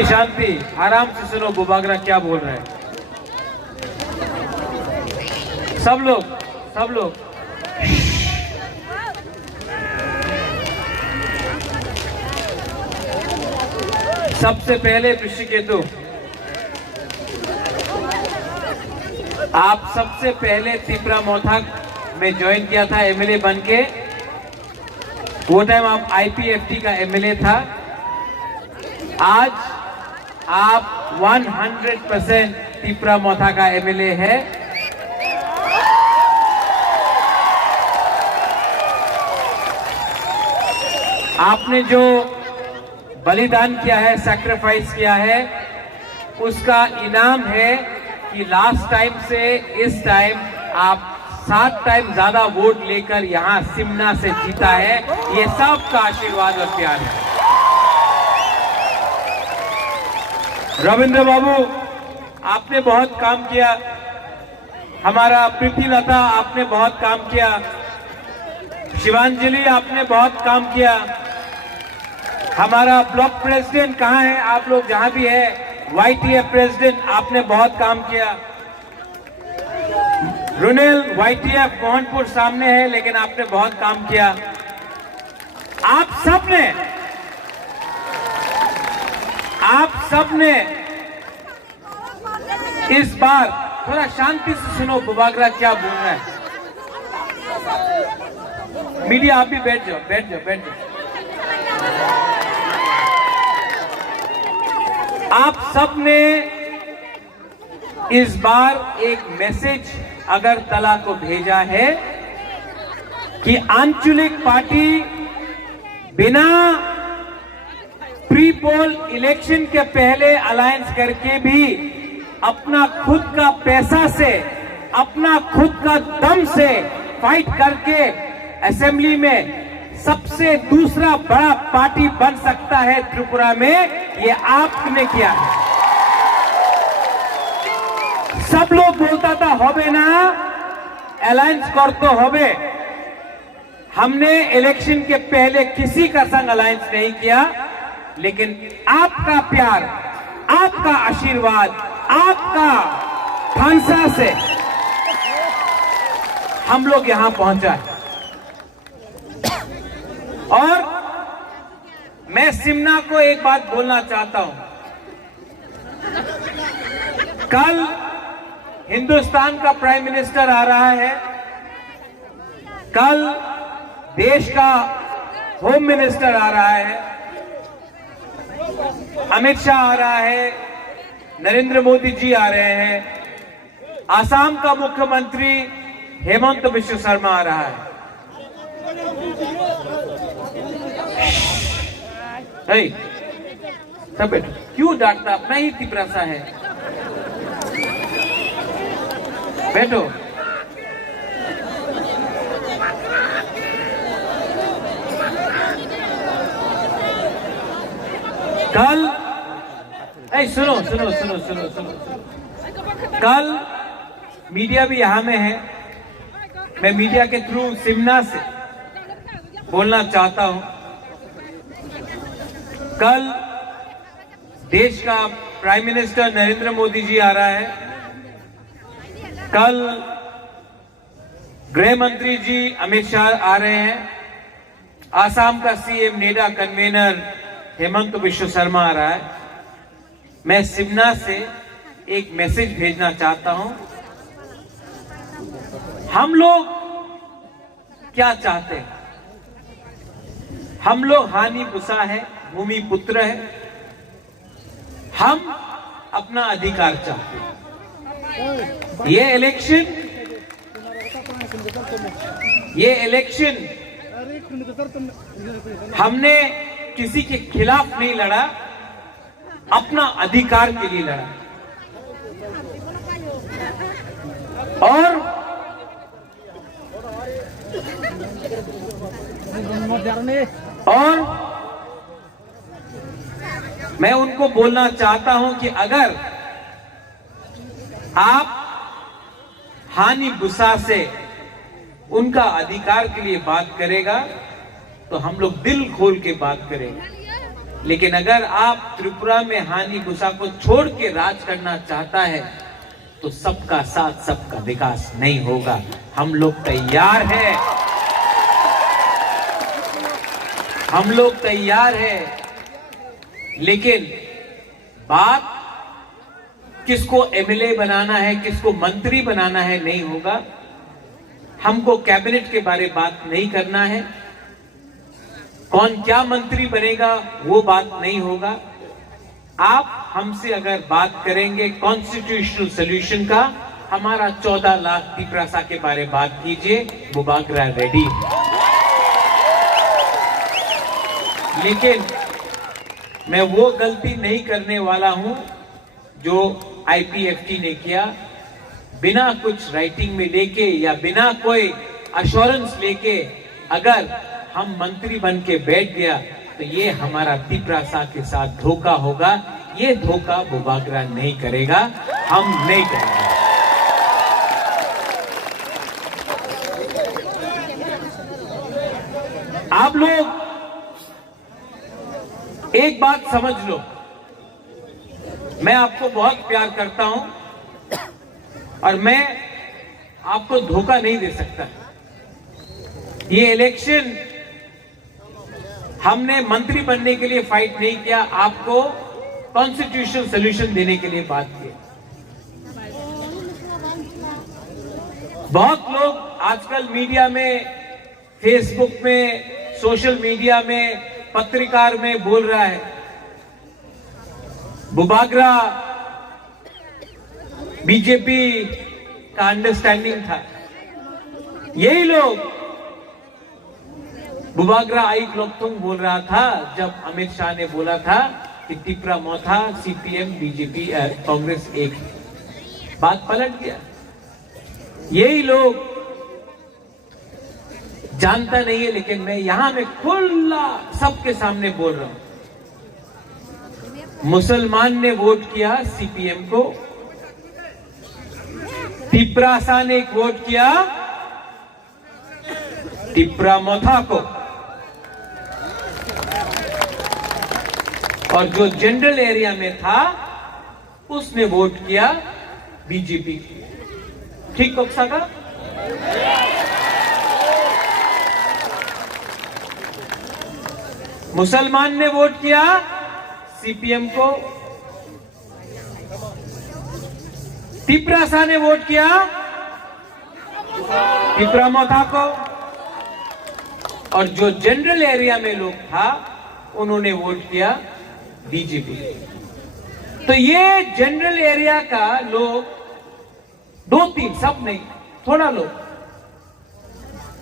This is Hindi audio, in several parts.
शांति, आराम से सुनो बुबागरा क्या बोल रहे हैं। सब लोग सबसे पहले ऋषिकेतु, आप सबसे पहले तिपरामोथा में ज्वाइन किया था एमएलए बनके। वो टाइम आप आईपीएफटी का एमएलए था। आज आप 100% तिपरामोथा का एमएलए है। आपने जो बलिदान किया है, सैक्रिफाइस किया है, उसका इनाम है कि लास्ट टाइम से इस टाइम आप 7 टाइम ज्यादा वोट लेकर यहां सिमना से जीता है। ये सबका आशीर्वाद और प्यार है। रविंद्र बाबू, आपने बहुत काम किया। हमारा प्रीतिलता, आपने बहुत काम किया। शिवांजलि, आपने बहुत काम किया। हमारा ब्लॉक प्रेसिडेंट कहाँ है? आप लोग जहां भी है, वाईटीएफ प्रेसिडेंट, आपने बहुत काम किया। रुनेल वाईटीएफ मोहनपुर सामने है, लेकिन आपने बहुत काम किया। आप सबने इस बार, थोड़ा शांति से सुनो बुबागरा क्या बोल रहा है। मीडिया आप भी बैठ जाओ। आप सबने इस बार एक मैसेज अगरतला को भेजा है कि आंचलिक पार्टी बिना प्री पोल इलेक्शन के पहले अलायंस करके भी अपना खुद का पैसा से, अपना खुद का दम से फाइट करके असेंबली में सबसे दूसरा बड़ा पार्टी बन सकता है त्रिपुरा में। ये आपने किया है। सब लोग बोलता था होबे ना, अलायंस कर तो होबे। हमने इलेक्शन के पहले किसी का संग अलायंस नहीं किया, लेकिन आपका प्यार, आपका आशीर्वाद, आपका खांसा से हम लोग यहां पहुंचा है। और मैं सिमना को एक बात बोलना चाहता हूं। कल हिंदुस्तान का प्राइम मिनिस्टर आ रहा है, कल देश का होम मिनिस्टर आ रहा है, अमित शाह आ रहा है, नरेंद्र मोदी जी आ रहे हैं, आसाम का मुख्यमंत्री हेमंत बिश्व शर्मा आ रहा है। सब बैठो, क्यों डांटता? अपना ही तिपरासा है। बैठो। कल सुनो। कल मीडिया भी यहां में है। मैं मीडिया के थ्रू सिमना से बोलना चाहता हूं। कल देश का प्राइम मिनिस्टर नरेंद्र मोदी जी आ रहा है। कल गृह मंत्री जी अमित शाह आ रहे हैं। आसाम का CM NEDA convener Hemanta Biswa Sarma आ रहा है। मैं सिमना से एक मैसेज भेजना चाहता हूं। हम लोग क्या चाहते हैं? हम लोग हानि बुसा है, भूमि पुत्र है। हम अपना अधिकार चाहते हैं। ये इलेक्शन हमने किसी के खिलाफ नहीं लड़ा, अपना अधिकार के लिए लड़ा। और मैं उनको बोलना चाहता हूं कि अगर आप हानि बुसा से उनका अधिकार के लिए बात करेगा तो हम लोग दिल खोल के बात करेंगे। लेकिन अगर आप त्रिपुरा में हानि गुस्सा को छोड़ के राज करना चाहता है तो सबका साथ सबका विकास नहीं होगा। हम लोग तैयार हैं, हम लोग तैयार हैं, लेकिन बात किसको एमएलए बनाना है, किसको मंत्री बनाना है नहीं होगा। हमको कैबिनेट के बारे बात नहीं करना है, कौन क्या मंत्री बनेगा वो बात नहीं होगा। आप हमसे अगर बात करेंगे कॉन्स्टिट्यूशनल सोल्यूशन का, हमारा 14 लाख तिपरासा के बारे बात कीजिए, बुबागरा रेडी है। लेकिन मैं वो गलती नहीं करने वाला हूं जो आईपीएफटी ने किया, बिना कुछ राइटिंग में लेके या बिना कोई अश्योरेंस लेके अगर हम मंत्री बन के बैठ गया तो ये हमारा तिपरासा के साथ धोखा होगा। ये धोखा बुबागरा नहीं करेगा, हम नहीं करेंगे। आप लोग एक बात समझ लो, मैं आपको बहुत प्यार करता हूं और मैं आपको धोखा नहीं दे सकता। ये इलेक्शन हमने मंत्री बनने के लिए फाइट नहीं किया, आपको कॉन्स्टिट्यूशनल सोल्यूशन देने के लिए बात की। बहुत लोग आजकल मीडिया में, फेसबुक में, सोशल मीडिया में, पत्रकार में बोल रहा है बुबागरा बीजेपी का अंडरस्टैंडिंग था। यही लोग बुबागरा आई लोकतुंग बोल रहा था जब अमित शाह ने बोला था कि तिपरा मोथा सीपीएम बीजेपी कांग्रेस एक है। बात पलट गया। यही लोग जानता नहीं है, लेकिन मैं यहां में खुला सबके सामने बोल रहा हूं। मुसलमान ने वोट किया सीपीएम को, तिपरासा ने वोट किया तिपरा मोथा को, और जो जनरल एरिया में था उसने वोट किया बीजेपी। ठीक कक्षा का? मुसलमान ने वोट किया सीपीएम को, तिपरासा ने वोट किया तिपरा मोथा को, और जो जनरल एरिया में लोग था उन्होंने वोट किया बीजेपी। तो ये जनरल एरिया का लोग 2-3 सब नहीं, थोड़ा लोग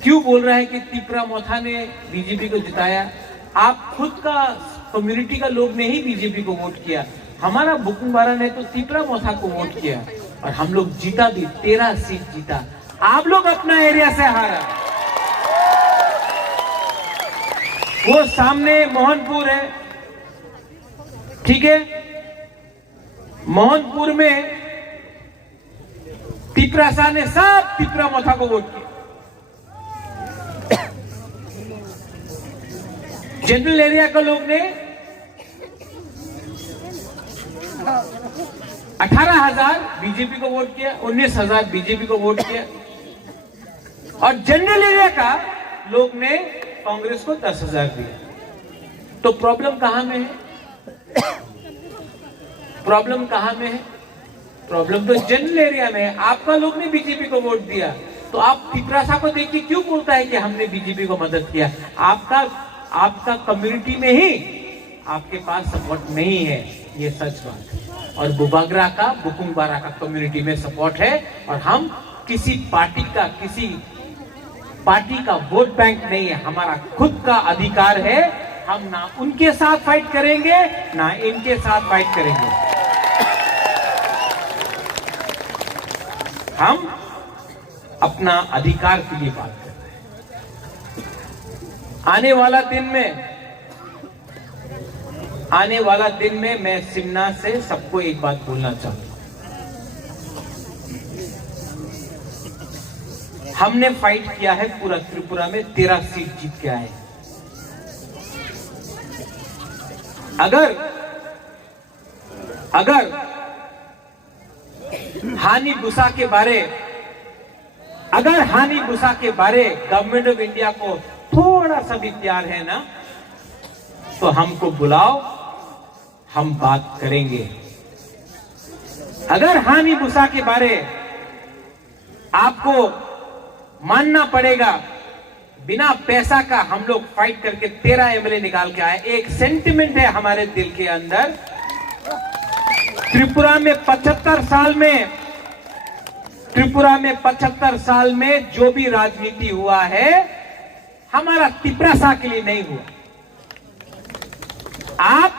क्यों बोल रहा है कि तिपरा मोथा ने बीजेपी को जिताया? आप खुद का कम्युनिटी का लोग ने ही बीजेपी को वोट किया। हमारा बुकुंबारा ने तो तिपरा मोथा को वोट किया और हम लोग जीता भी, 13 सीट जीता। आप लोग अपना एरिया से हारा। वो सामने मोहनपुर है, ठीक है, मोहनपुर में तिपरासा ने सब तिपरा मोथा को वोट किया। जनरल एरिया का लोग ने 18,000 बीजेपी को वोट किया, 19,000 बीजेपी को वोट किया, और जनरल एरिया का लोग ने कांग्रेस को 10,000 दिया। तो प्रॉब्लम कहां में है? प्रॉब्लम कहां में है? प्रॉब्लम तो जनरल एरिया में है। आपका लोग ने बीजेपी को वोट दिया, तो आप तिपरासा को देखिए क्यों बोलता है कि हमने बीजेपी को मदद किया? आपका कम्युनिटी में ही आपके पास सपोर्ट नहीं है, ये सच बात है। और बुबागरा का, बुकुंबारा का कम्युनिटी में सपोर्ट है, और हम किसी पार्टी का वोट बैंक नहीं है, हमारा खुद का अधिकार है। हम ना उनके साथ फाइट करेंगे ना इनके साथ फाइट करेंगे। हम अपना अधिकार के लिए बात कर रहे हैं। आने वाला दिन में मैं सिमना से सबको एक बात बोलना चाहता हूं। हमने फाइट किया है पूरा त्रिपुरा में, 13 सीट जीत के आए। अगर हानि बुसा के बारे गवर्नमेंट ऑफ इंडिया को थोड़ा सा भी प्यार है ना, तो हमको बुलाओ, हम बात करेंगे। अगर हानि बुसा के बारे आपको मानना पड़ेगा, बिना पैसा का हम लोग फाइट करके 13 एमएलए निकाल के आए। एक सेंटिमेंट है हमारे दिल के अंदर। त्रिपुरा में 75 साल में जो भी राजनीति हुआ है, हमारा तिपरासा के लिए नहीं हुआ। आप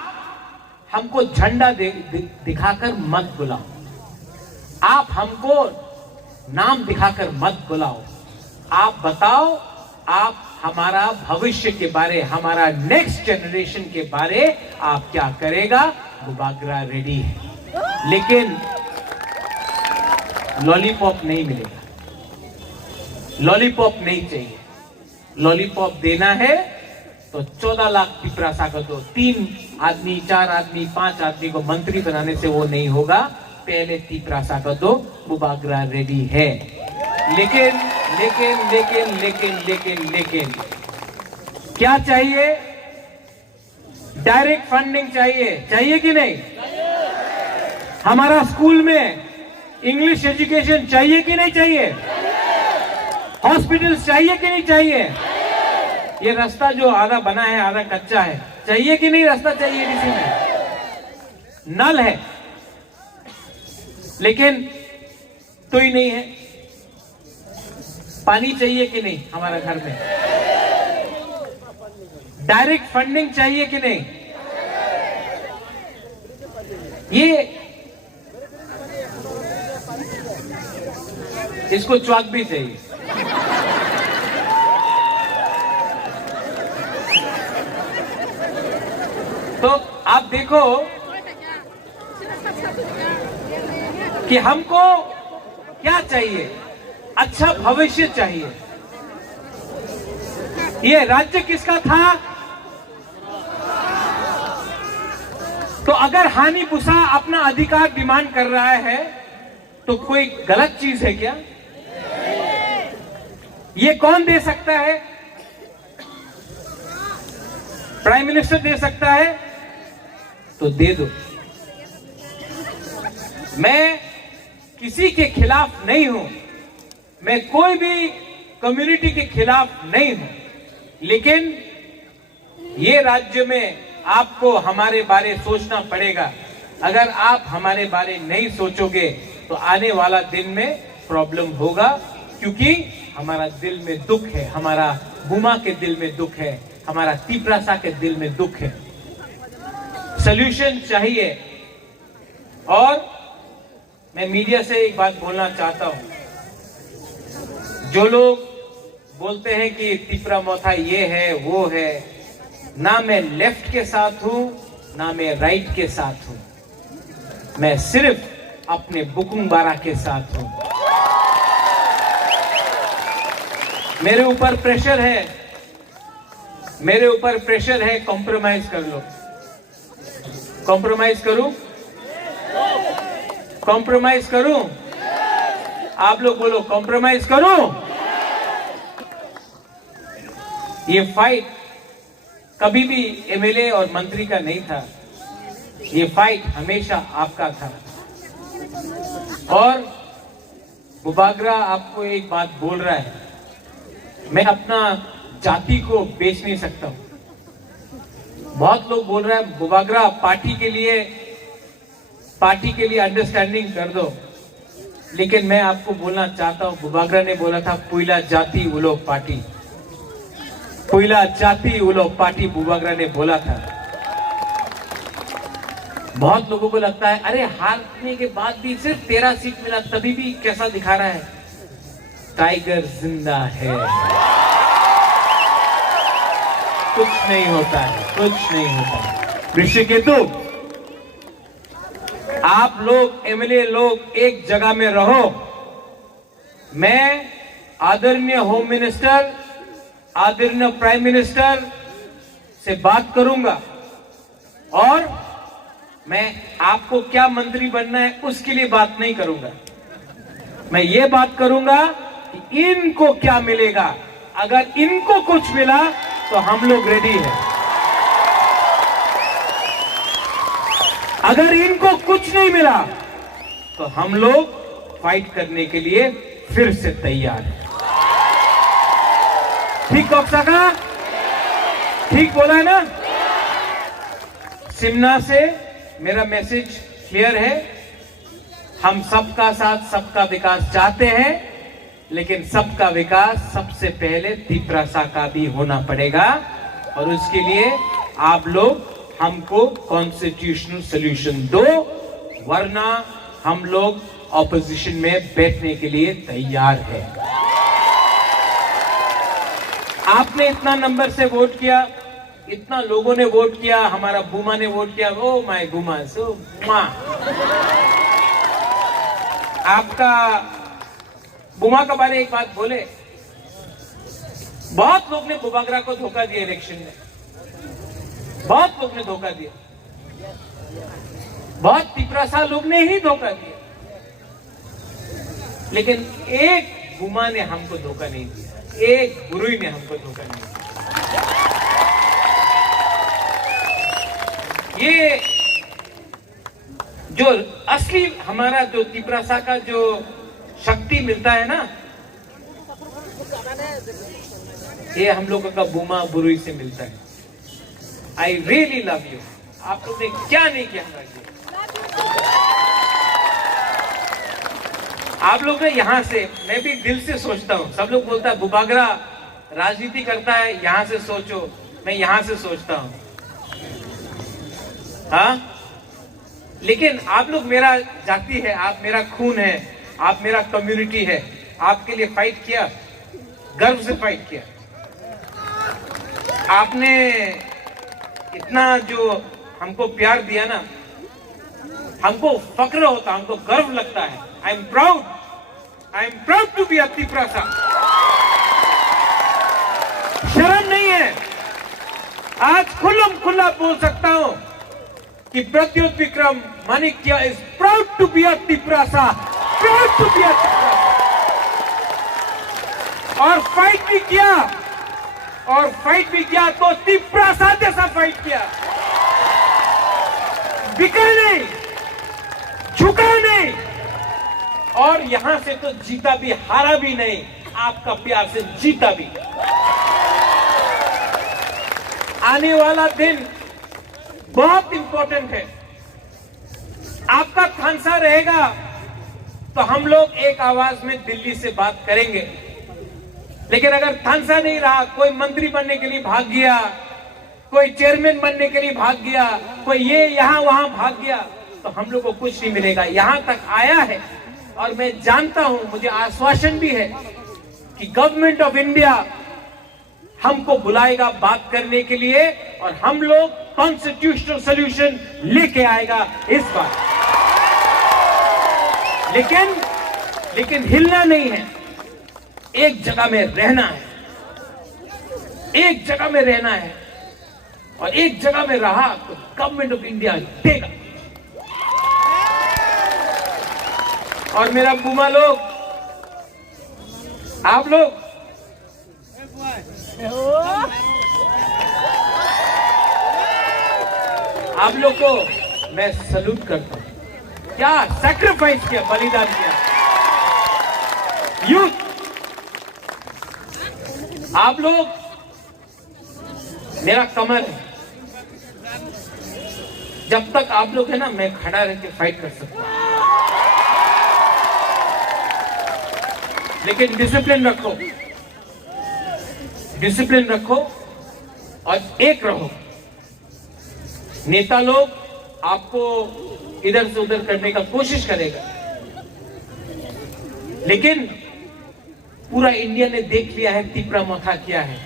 हमको झंडा दिखाकर मत बुलाओ, आप हमको नाम दिखाकर मत बुलाओ। आप बताओ, आप हमारा भविष्य के बारे, हमारा नेक्स्ट जनरेशन के बारे आप क्या करेगा। बुबागरा रेडी है, लेकिन लॉलीपॉप नहीं मिलेगा, लॉलीपॉप नहीं चाहिए। लॉलीपॉप देना है तो 14 लाख तिपरासा को दो। 3 आदमी, 4 आदमी, 5 आदमी को मंत्री बनाने से वो नहीं होगा। पहले तिपरासा को दो। बुबागरा रेडी है, लेकिन क्या चाहिए? डायरेक्ट फंडिंग चाहिए कि नहीं? हमारा स्कूल में इंग्लिश एजुकेशन चाहिए कि नहीं चाहिए? हॉस्पिटल्स चाहिए कि नहीं चाहिए? ये रास्ता जो आधा बना है आधा कच्चा है, चाहिए कि नहीं? रास्ता चाहिए डीसी में, नल है लेकिन तो ही नहीं है। पानी चाहिए कि नहीं हमारा घर में? डायरेक्ट फंडिंग चाहिए कि नहीं? ये इसको च्वाक भी चाहिए। तो आप देखो कि हमको क्या चाहिए? अच्छा भविष्य चाहिए। ये राज्य किसका था? तो अगर हानि बुसा अपना अधिकार डिमांड कर रहा है तो कोई गलत चीज है क्या? ये कौन दे सकता है? प्राइम मिनिस्टर दे सकता है तो दे दो। मैं किसी के खिलाफ नहीं हूं, मैं कोई भी कम्युनिटी के खिलाफ नहीं हूं, लेकिन ये राज्य में आपको हमारे बारे सोचना पड़ेगा। अगर आप हमारे बारे नहीं सोचोगे तो आने वाला दिन में प्रॉब्लम होगा, क्योंकि हमारा दिल में दुख है, हमारा बुमा के दिल में दुख है, हमारा तिपरासा के दिल में दुख है। सॉल्यूशन चाहिए। और मैं मीडिया से एक बात बोलना चाहता हूं, जो लोग बोलते हैं कि तिपरा मोथा ये है वो है, ना मैं लेफ्ट के साथ हूं ना मैं राइट के साथ हूं, मैं सिर्फ अपने बुकुंग बारा के साथ हूं। मेरे ऊपर प्रेशर है, कॉम्प्रोमाइज कर लो। कॉम्प्रोमाइज करूं? आप लोग बोलो, कॉम्प्रोमाइज करूं? ये फाइट कभी भी एमएलए और मंत्री का नहीं था, ये फाइट हमेशा आपका था। और बुबागरा आपको एक बात बोल रहा है, मैं अपना जाति को बेच नहीं सकता हूं। बहुत लोग बोल रहे हैं बुबागरा पार्टी के लिए अंडरस्टैंडिंग कर दो, लेकिन मैं आपको बोलना चाहता हूं, बुबागरा ने बोला था पुइला जाति उलो पार्टी, पुइला जाति उलो पार्टी बुबागरा ने बोला था। बहुत लोगों को लगता है अरे हारने के बाद भी सिर्फ 13 सीट मिला, तभी भी कैसा दिखा रहा है। टाइगर जिंदा है, कुछ नहीं होता है। ऋषिकेतु, आप लोग एमएलए लोग एक जगह में रहो। मैं आदरणीय होम मिनिस्टर, आदरणीय प्राइम मिनिस्टर से बात करूंगा और मैं आपको क्या मंत्री बनना है उसके लिए बात नहीं करूंगा। मैं ये बात करूंगा कि इनको क्या मिलेगा। अगर इनको कुछ मिला तो हम लोग रेडी हैं। अगर इनको कुछ नहीं मिला तो हम लोग फाइट करने के लिए फिर से तैयार हैं। ठीक कौशा का ठीक बोला है ना। सिमना से मेरा मैसेज क्लियर है। हम सबका साथ सबका विकास चाहते हैं, लेकिन सबका विकास सबसे पहले तिपरासा का भी होना पड़ेगा और उसके लिए आप लोग हमको कॉन्स्टिट्यूशनल सॉल्यूशन दो, वरना हम लोग ऑपोजिशन में बैठने के लिए तैयार है। आपने इतना नंबर से वोट किया, इतना लोगों ने वोट किया, हमारा बुमा ने वोट किया। ओ माय बुमा सो मां, आपका बुमा के बारे एक बात बोले, बहुत लोग ने बुबागरा को धोखा दिया इलेक्शन में, बहुत लोग ने धोखा दिया, बहुत तिपरासा लोग ने ही धोखा दिया, लेकिन एक बुमा ने हमको धोखा नहीं दिया, एक गुरुई ने हमको धोखा नहीं दिया। ये जो असली हमारा जो तिपरासा का जो शक्ति मिलता है ना, ये हम लोगों का बुमा बुरुई से मिलता है। I really love you. आप लोग ने क्या नहीं किया हमारे लिए। आप लोग ने यहां से, मैं भी दिल से सोचता हूं, सब लोग बोलता है बुबागरा राजनीति करता है, यहां से सोचो, मैं यहां से सोचता हूं। हाँ, लेकिन आप लोग मेरा जाति है, आप मेरा खून है, आप मेरा कम्युनिटी है, आपके लिए फाइट किया, गर्व से फाइट किया। आपने इतना जो हमको प्यार दिया ना, हमको फक्र होता, हमको गर्व लगता है। I am proud to be a Tiprasa. शर्म नहीं है, आज खुल्लम खुल्ला बोल सकता हूं कि Pradyot Bikram Manikya is proud to be a Tiprasa, proud to be a Tiprasa. और फाइट भी किया, और फाइट भी किया तो तिपरासा जैसा फाइट किया, बिका नहीं, झुका नहीं, और यहां से तो जीता भी, हारा भी नहीं, आपका प्यार से जीता भी। आने वाला दिन बहुत इंपॉर्टेंट है। आपका खानसा रहेगा तो हम लोग एक आवाज में दिल्ली से बात करेंगे, लेकिन अगर थानसा नहीं रहा, कोई मंत्री बनने के लिए भाग गया, कोई चेयरमैन बनने के लिए भाग गया, कोई ये यहां वहां भाग गया, तो हम लोग को कुछ नहीं मिलेगा। यहां तक आया है और मैं जानता हूं, मुझे आश्वासन भी है कि गवर्नमेंट ऑफ इंडिया हमको बुलाएगा बात करने के लिए और हम लोग कॉन्स्टिट्यूशनल सॉल्यूशन लेके आएगा इस बार। लेकिन हिलना नहीं है, एक जगह में रहना है, एक जगह में रहना है, और एक जगह में रहा तो गवर्नमेंट ऑफ इंडिया देगा। और मेरा बुमा लोग, आप लोग को मैं सल्यूट करता हूं। क्या सैक्रिफाइस किया, बलिदान किया यूथ। आप लोग मेरा कमर है, जब तक आप लोग है ना, मैं खड़ा रह के फाइट कर सकता हूं, लेकिन डिसिप्लिन रखो, डिसिप्लिन रखो और एक रहो। नेता लोग आपको इधर से उधर करने का कोशिश करेगा, लेकिन पूरा इंडिया ने देख लिया है तिपरामथा क्या है।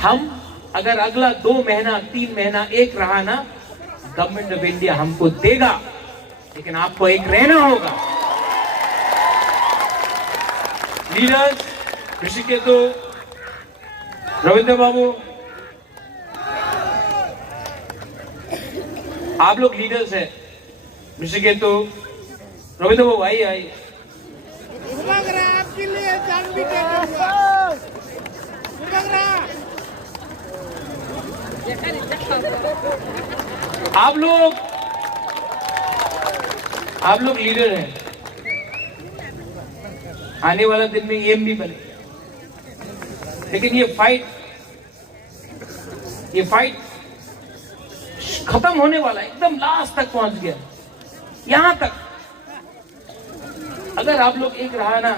हम अगर अगला 2 महीना 3 महीना एक रहा ना, गवर्नमेंट ऑफ इंडिया हमको देगा, लेकिन आपको एक रहना होगा। लीडर्स, ऋषिकेतु, रविंद्र बाबू, आप लोग लीडर्स हैं मिशिगे तो रविंद्र बाबू आई आपके लिए जान भी दे दूंगा। आप लोग लीडर हैं, आने वाला दिन में एम भी बने, लेकिन ये फाइट खत्म होने वाला है, एकदम लास्ट तक पहुंच गया, यहां तक। अगर आप लोग एक रहा ना,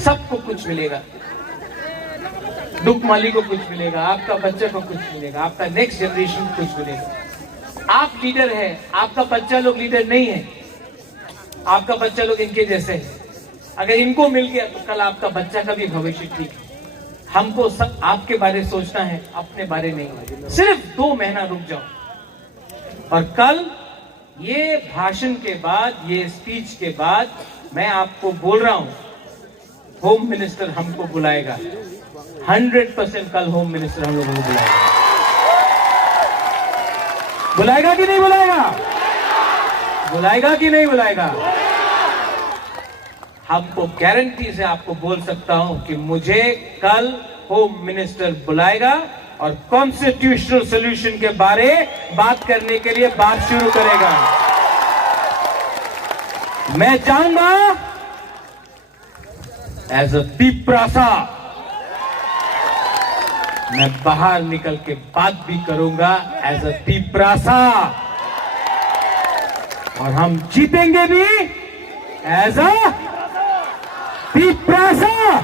सबको कुछ मिलेगा, दुख माली को कुछ मिलेगा, आपका बच्चे को कुछ मिलेगा, आपका नेक्स्ट जनरेशन को कुछ मिलेगा। आप लीडर हैं, आपका बच्चा लोग लीडर नहीं है, आपका बच्चा लोग इनके जैसे है। अगर इनको मिल गया तो कल आपका बच्चा का भी भविष्य ठीक है। हमको सब आपके बारे में सोचना है, अपने बारे नहीं। सिर्फ 2 महीना रुक जाओ, और कल ये भाषण के बाद, ये स्पीच के बाद मैं आपको बोल रहा हूं, होम मिनिस्टर हमको बुलाएगा 100%। कल होम मिनिस्टर हम लोगों को बुलाएगा कि नहीं बुलाएगा? बुलाएगा कि नहीं बुलाएगा? हमको गारंटी से आपको बोल सकता हूं कि मुझे कल होम मिनिस्टर बुलाएगा और कॉन्स्टिट्यूशनल सॉल्यूशन के बारे बात करने के लिए बात शुरू करेगा। मैं चाहूंगा एज अ पीपरासा मैं बाहर निकल के बात भी करूंगा एज अ पीपरासा, और हम जीतेंगे भी एज अ पीपरासा।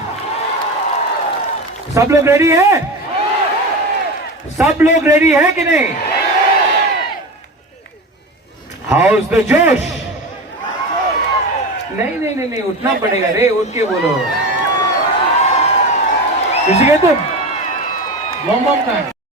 सब लोग रेडी है? सब लोग रेडी है कि नहीं? हाउस द जोश? नहीं, उठना पड़ेगा रे, उठ के बोलो। किसी के तुम बम कहां है?